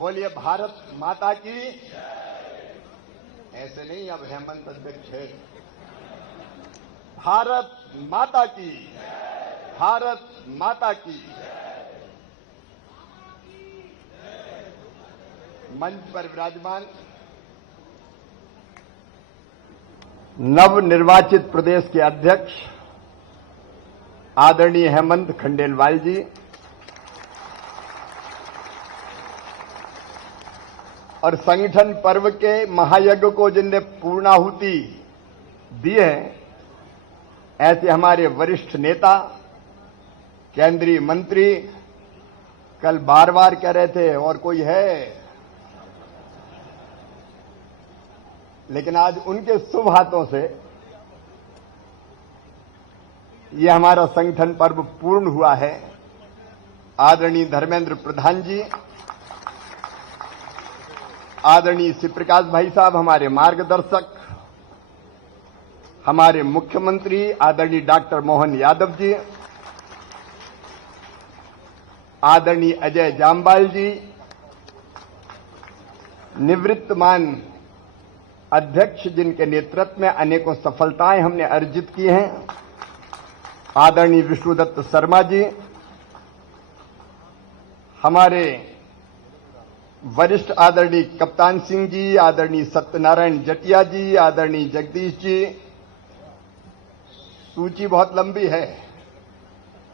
बोलिए भारत माता की। ऐसे नहीं, अब हेमंत अध्यक्ष है। भारत माता की, भारत माता की। मंच पर विराजमान नवनिर्वाचित प्रदेश के अध्यक्ष आदरणीय हेमंत खंडेलवाल जी, और संगठन पर्व के महायज्ञ को जिनने पूर्णाहुति दी है, ऐसे हमारे वरिष्ठ नेता, केंद्रीय मंत्री कल बार बार कह रहे थे और कोई है, लेकिन आज उनके शुभ हाथों से यह हमारा संगठन पर्व पूर्ण हुआ है। आदरणीय धर्मेंद्र प्रधान जी, आदरणीय श्री प्रकाश भाई साहब हमारे मार्गदर्शक, हमारे मुख्यमंत्री आदरणीय डॉक्टर मोहन यादव जी, आदरणीय अजय जामवाल जी, निवृत्तमान अध्यक्ष जिनके नेतृत्व में अनेकों सफलताएं हमने अर्जित की हैं, आदरणीय विष्णुदत्त शर्मा जी, हमारे वरिष्ठ आदरणीय कप्तान सिंह जी, आदरणीय सत्यनारायण जटिया जी, आदरणीय जगदीश जी, सूची बहुत लंबी है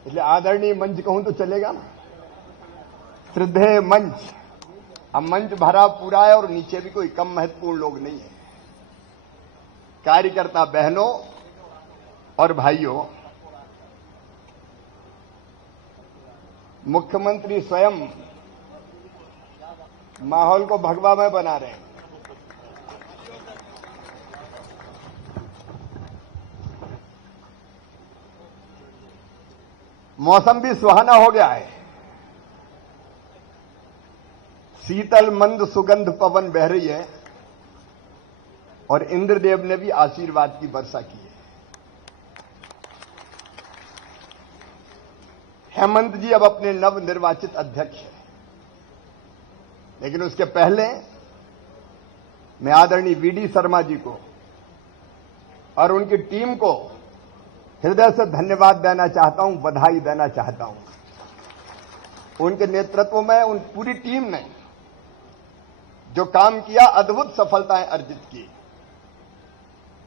इसलिए आदरणीय मंच कहूं तो चलेगा ना। श्रद्धेय मंच, अब मंच भरा पूरा है और नीचे भी कोई कम महत्वपूर्ण लोग नहीं है। कार्यकर्ता बहनों और भाइयों, मुख्यमंत्री स्वयं माहौल को भगवामय बना रहे हैं। मौसम भी सुहाना हो गया है, शीतल मंद सुगंध पवन बह रही है और इंद्रदेव ने भी आशीर्वाद की वर्षा की है। हेमंत जी अब अपने नवनिर्वाचित अध्यक्ष हैं, लेकिन उसके पहले मैं आदरणीय वीडी शर्मा जी को और उनकी टीम को हृदय से धन्यवाद देना चाहता हूं, बधाई देना चाहता हूं। उनके नेतृत्व में उन पूरी टीम ने जो काम किया, अद्भुत सफलताएं अर्जित की।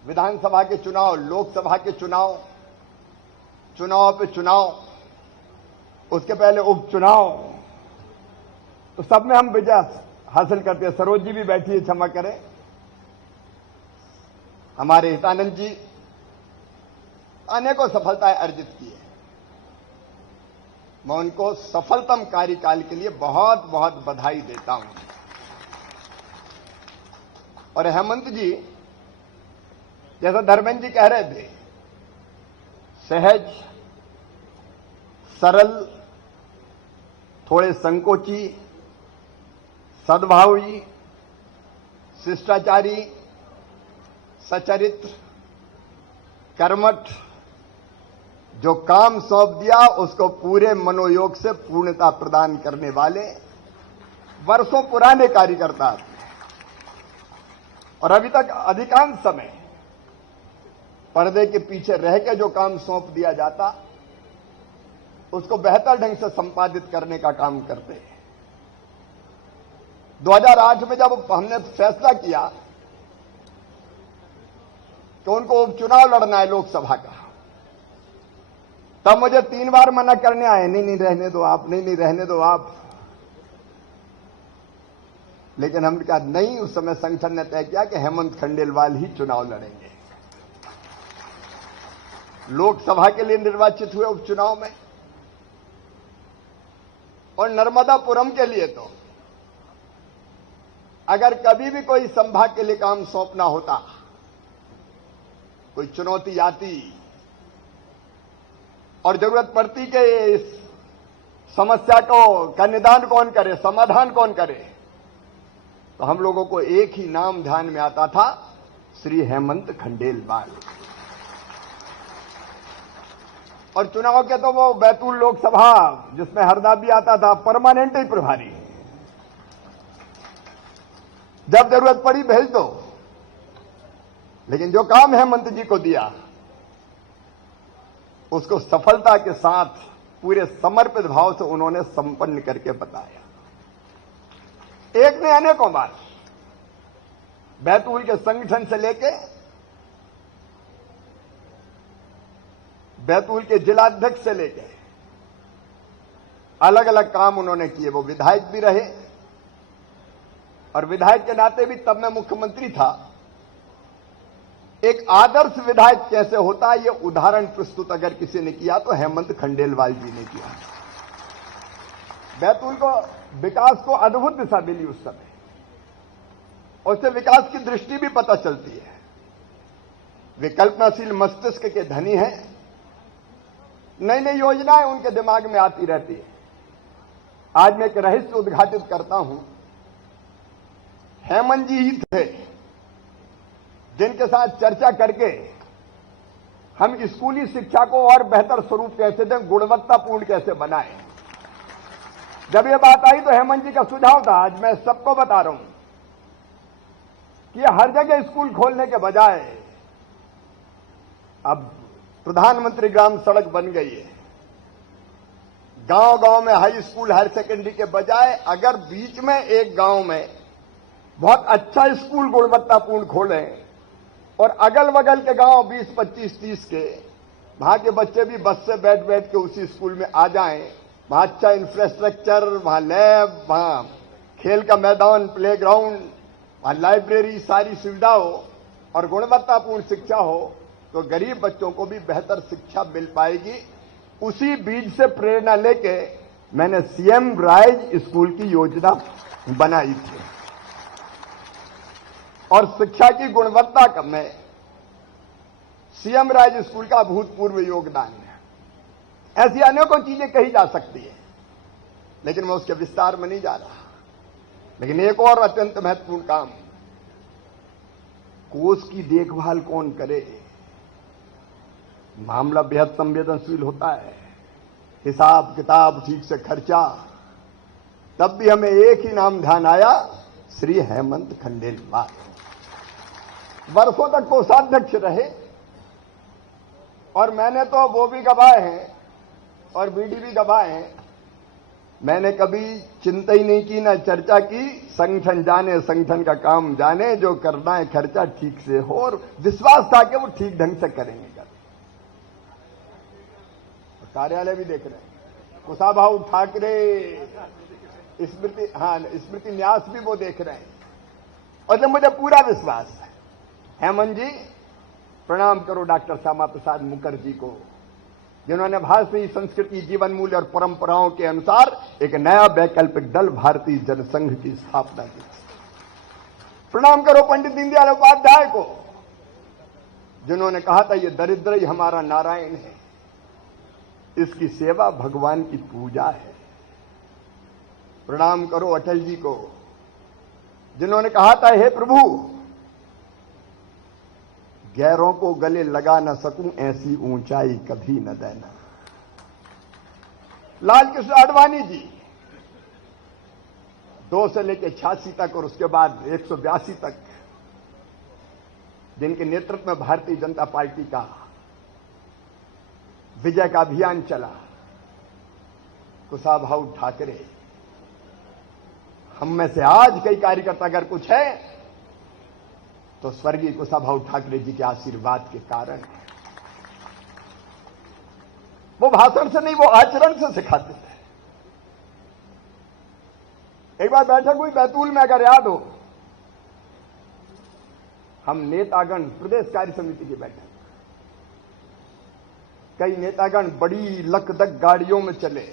विधानसभा के चुनाव, लोकसभा के चुनाव, चुनाव पे चुनाव, उसके पहले उपचुनाव, तो सब में हम विजय हासिल करते हैं। सरोज जी भी बैठी है, क्षमा करें, हमारे हितानंद जी, अनेकों सफलताएं अर्जित की है। मैं उनको सफलतम कार्यकाल के लिए बहुत बहुत बधाई देता हूं। और हेमंत जी, जैसा धर्मेंद्र जी कह रहे थे, सहज, सरल, थोड़े संकोची, सद्भावी, शिष्टाचारी, सचरित्र, कर्मठ, जो काम सौंप दिया उसको पूरे मनोयोग से पूर्णता प्रदान करने वाले वर्षों पुराने कार्यकर्ता थे। और अभी तक अधिकांश समय पर्दे के पीछे रह के जो काम सौंप दिया जाता, उसको बेहतर ढंग से संपादित करने का काम करते हैं। 2008 में जब हमने फैसला किया कि उनको उपचुनाव लड़ना है लोकसभा का, तब मुझे 3 बार मना करने आए, नहीं रहने दो आप, नहीं रहने दो आप। लेकिन हमने कहा नहीं, उस समय संगठन ने तय किया कि हेमंत खंडेलवाल ही चुनाव लड़ेंगे। लोकसभा के लिए निर्वाचित हुए उपचुनाव में, और नर्मदापुरम के लिए तो अगर कभी भी कोई संभाग के लिए काम सौंपना होता, कोई चुनौती आती और जरूरत पड़ती कि इस समस्या का निदान कौन करे, समाधान कौन करे, तो हम लोगों को एक ही नाम ध्यान में आता था, श्री हेमंत खंडेलवाल। और चुनाव के तो वो बैतूल लोकसभा जिसमें हरदा भी आता था, परमानेंट ही प्रभारी। जब जरूरत पड़ी भेज दो। लेकिन जो काम हेमंत जी को दिया उसको सफलता के साथ पूरे समर्पित भाव से उन्होंने संपन्न करके बताया। एक ने अनेकों बार बैतूल के संगठन से लेके बैतूल के जिलाध्यक्ष से लेके अलग अलग काम उन्होंने किए। वो विधायक भी रहे और विधायक के नाते भी तब मैं मुख्यमंत्री था। एक आदर्श विधायक कैसे होता है, यह उदाहरण प्रस्तुत अगर किसी ने किया तो हेमंत खंडेलवाल जी ने किया। बैतूल को विकास को अद्भुत दिशा मिली उस समय, और उससे विकास की दृष्टि भी पता चलती है। वे कल्पनाशील मस्तिष्क के धनी हैं। नई नई योजनाएं उनके दिमाग में आती रहती है। आज मैं एक रहस्य उद्घाटित करता हूं। हेमंत जी ही थे जिनके साथ चर्चा करके हम स्कूली शिक्षा को और बेहतर स्वरूप कैसे दें, गुणवत्तापूर्ण कैसे बनाएं। जब यह बात आई तो हेमंत जी का सुझाव था, आज मैं सबको बता रहा हूं कि हर जगह स्कूल खोलने के बजाय अब प्रधानमंत्री ग्राम सड़क बन गई है। गांव गांव में हाई स्कूल हायर सेकेंडरी के बजाय अगर बीच में एक गांव में बहुत अच्छा स्कूल गुणवत्तापूर्ण खोलें और अगल बगल के गांव 20, 25, 30 के, वहां के बच्चे भी बस से बैठ बैठ के उसी स्कूल में आ जाएं, वहां अच्छा इंफ्रास्ट्रक्चर, वहां लैब, वहां खेल का मैदान, प्लेग्राउंड, वहां लाइब्रेरी, सारी सुविधा हो और गुणवत्तापूर्ण शिक्षा हो तो गरीब बच्चों को भी बेहतर शिक्षा मिल पाएगी। उसी बीज से प्रेरणा लेके मैंने सीएम राइज स्कूल की योजना बनाई थी और शिक्षा की गुणवत्ता में सीएम राइज स्कूल का अभूतपूर्व योगदान है। ऐसी अनेकों चीजें कही जा सकती है, लेकिन मैं उसके विस्तार में नहीं जा रहा। लेकिन एक और अत्यंत महत्वपूर्ण काम, कोष की देखभाल कौन करे। मामला बेहद संवेदनशील होता है, हिसाब किताब ठीक से खर्चा। तब भी हमें एक ही नाम ध्यान आया, श्री हेमंत खंडेलवाल। वर्षों तक कोषाध्यक्ष रहे और मैंने तो वो भी गवाए हैं और बीडी भी गवाए हैं। मैंने कभी चिंता ही नहीं की, ना चर्चा की। संगठन जाने, संगठन का काम जाने, जो करना है खर्चा ठीक से हो और विश्वास था कि वो ठीक ढंग से करेंगे। कार्यालय भी देख रहे हैं, कुशाभाऊ ठाकरे, स्मृति न्यास भी वो देख रहे हैं। और जब मुझे पूरा विश्वास है, हेमंत जी प्रणाम करो डॉक्टर श्यामा प्रसाद मुखर्जी को, जिन्होंने भारतीय संस्कृति, जीवन मूल्य और परंपराओं के अनुसार एक नया वैकल्पिक दल भारतीय जनसंघ की स्थापना की। प्रणाम करो पंडित दीनदयाल उपाध्याय को, जिन्होंने कहा था ये दरिद्र ही हमारा नारायण है, इसकी सेवा भगवान की पूजा है। प्रणाम करो अटल जी को, जिन्होंने कहा था हे प्रभु गैरों को गले लगा न सकूं, ऐसी ऊंचाई कभी न देना। लाल कृष्ण आडवाणी जी 2 से लेकर 86 तक और उसके बाद 182 तक, जिनके नेतृत्व में भारतीय जनता पार्टी का विजय का अभियान चला। कुशाभाऊ ठाकरे, हम में से आज कई कार्यकर्ता अगर कुछ है तो स्वर्गीय कुशाभाऊ ठाकरे जी के आशीर्वाद के कारण। वो भाषण से नहीं, वो आचरण से सिखाते थे। एक बार बैठक हुई बैतूल में, अगर याद हो, हम नेतागण प्रदेश कार्य समिति की बैठक, कई नेतागण बड़ी लकदक गाड़ियों में चले।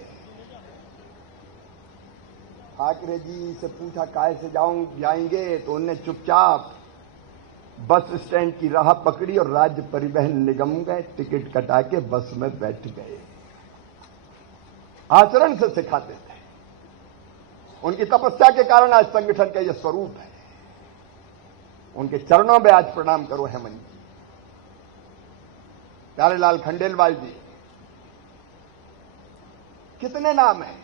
ठाकरे जी से पूछा काय से जाएंगे, तो उन्होंने चुपचाप बस स्टैंड की राह पकड़ी और राज्य परिवहन निगम गए, टिकट कटा के बस में बैठ गए। आचरण से सिखाते थे। उनकी तपस्या के कारण आज संगठन का यह स्वरूप है। उनके चरणों में आज प्रणाम करो हेमंत जी। प्यारेलाल खंडेलवाल जी, कितने नाम हैं।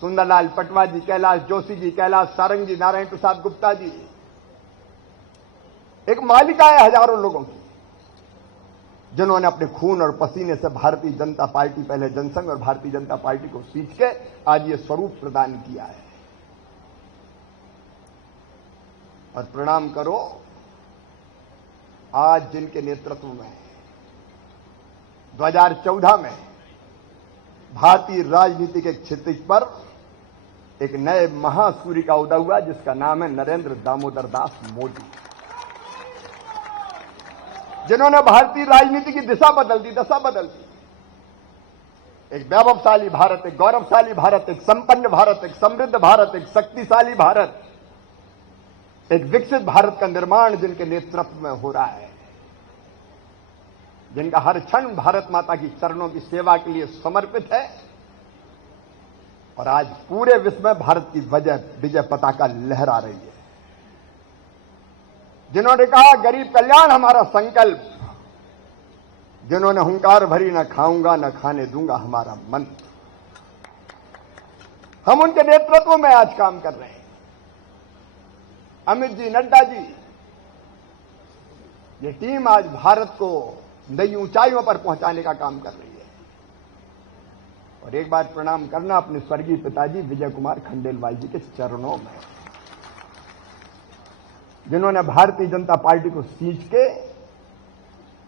सुंदरलाल पटवा जी, कैलाश जोशी जी, कैलाश सारंग जी, नारायण प्रसाद गुप्ता जी, एक मालिका है हजारों लोगों की, जिन्होंने अपने खून और पसीने से भारतीय जनता पार्टी, पहले जनसंघ और भारतीय जनता पार्टी को सींच के आज ये स्वरूप प्रदान किया है। और प्रणाम करो आज जिनके नेतृत्व में 2014 में भारतीय राजनीति के क्षितिज पर एक नए महासूर्य का उदय हुआ, जिसका नाम है नरेंद्र दामोदर दास मोदी, जिन्होंने भारतीय राजनीति की दिशा बदल दी, दशा बदल दी। एक वैभवशाली भारत, एक गौरवशाली भारत, एक संपन्न भारत, एक समृद्ध भारत, एक शक्तिशाली भारत, एक विकसित भारत का निर्माण जिनके नेतृत्व में हो रहा है, जिनका हर क्षण भारत माता की चरणों की सेवा के लिए समर्पित है। और आज पूरे विश्व में भारत की विजय पताका लहरा रही है। जिन्होंने कहा गरीब कल्याण हमारा संकल्प, जिन्होंने हुंकार भरी न खाऊंगा न खाने दूंगा हमारा मंत्र, हम उनके नेतृत्व में आज काम कर रहे हैं। अमित जी, नड्डा जी, ये टीम आज भारत को नई ऊंचाइयों पर पहुंचाने का काम कर रही है। और एक बार प्रणाम करना अपने स्वर्गीय पिताजी विजय कुमार खंडेलवाल जी के चरणों में, जिन्होंने भारतीय जनता पार्टी को सींच के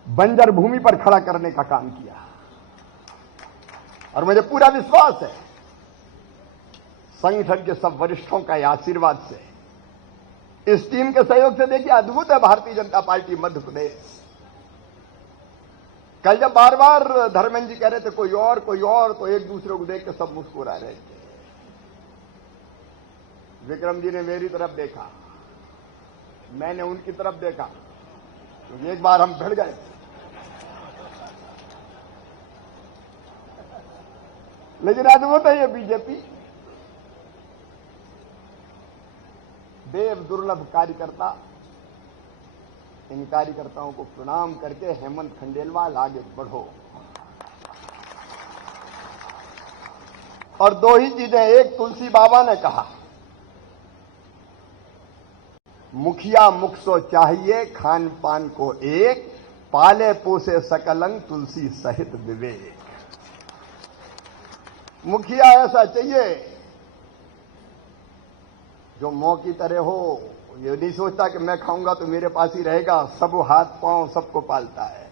बंजर भूमि पर खड़ा करने का काम किया। और मुझे पूरा विश्वास है संगठन के सब वरिष्ठों का आशीर्वाद से, इस टीम के सहयोग से, देखिए अद्भुत है भारतीय जनता पार्टी मध्य प्रदेश। कल जब बार बार धर्मेंद्र जी कह रहे थे कोई और, तो एक दूसरे को देख के सब मुस्कुरा रहे थे। विक्रम जी ने मेरी तरफ देखा, मैंने उनकी तरफ देखा, तो एक बार हम भिड़ गए। लेकिन अद्भुत है ये बीजेपी, देव दुर्लभ कार्यकर्ता। इन कार्यकर्ताओं को प्रणाम करके हेमंत खंडेलवाल आगे बढ़ो। और दो ही चीजें, एक तुलसी बाबा ने कहा, मुखिया मुख सो चाहिए खान पान को एक, पाले पोसे सकलंग तुलसी सहित विवेक। मुखिया ऐसा चाहिए जो मौ की तरह हो, ये नहीं सोचता कि मैं खाऊंगा तो मेरे पास ही रहेगा, सब हाथ पांव सबको पालता है।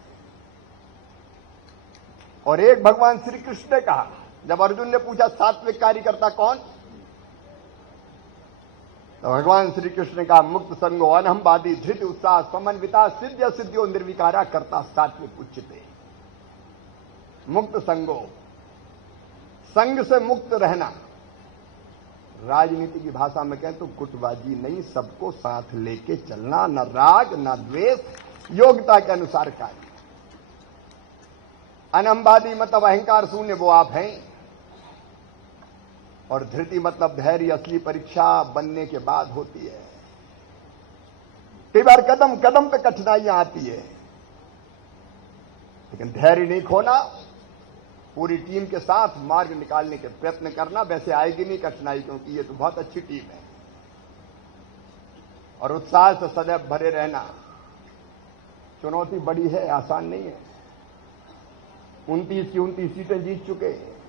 और एक भगवान श्री कृष्ण ने कहा, जब अर्जुन ने पूछा सात्विक कार्यकर्ता कौन, तो भगवान श्री कृष्ण ने कहा मुक्त संगो अनहमवादी धृत उत्साह समन्विता सिद्ध सिद्धियों निर्विकारा करता सात्विक उच्चते। मुक्त संगो, संग से मुक्त रहना, राजनीति की भाषा में कहें तो गुटबाजी नहीं, सबको साथ लेके चलना, न राग न द्वेष, योग्यता के अनुसार कार्य। अनहमवादी मतलब अहंकार शून्य, वो आप हैं। और धृति मतलब धैर्य, असली परीक्षा बनने के बाद होती है। कई बार कदम कदम पे कठिनाइयां आती है, लेकिन धैर्य नहीं खोना, पूरी टीम के साथ मार्ग निकालने के प्रयत्न करना। वैसे आएगी नहीं कठिनाई, क्योंकि ये तो बहुत अच्छी टीम है। और उत्साह से सदैव भरे रहना। चुनौती बड़ी है, आसान नहीं है। 29 की 29 सीटें जीत चुके हैं।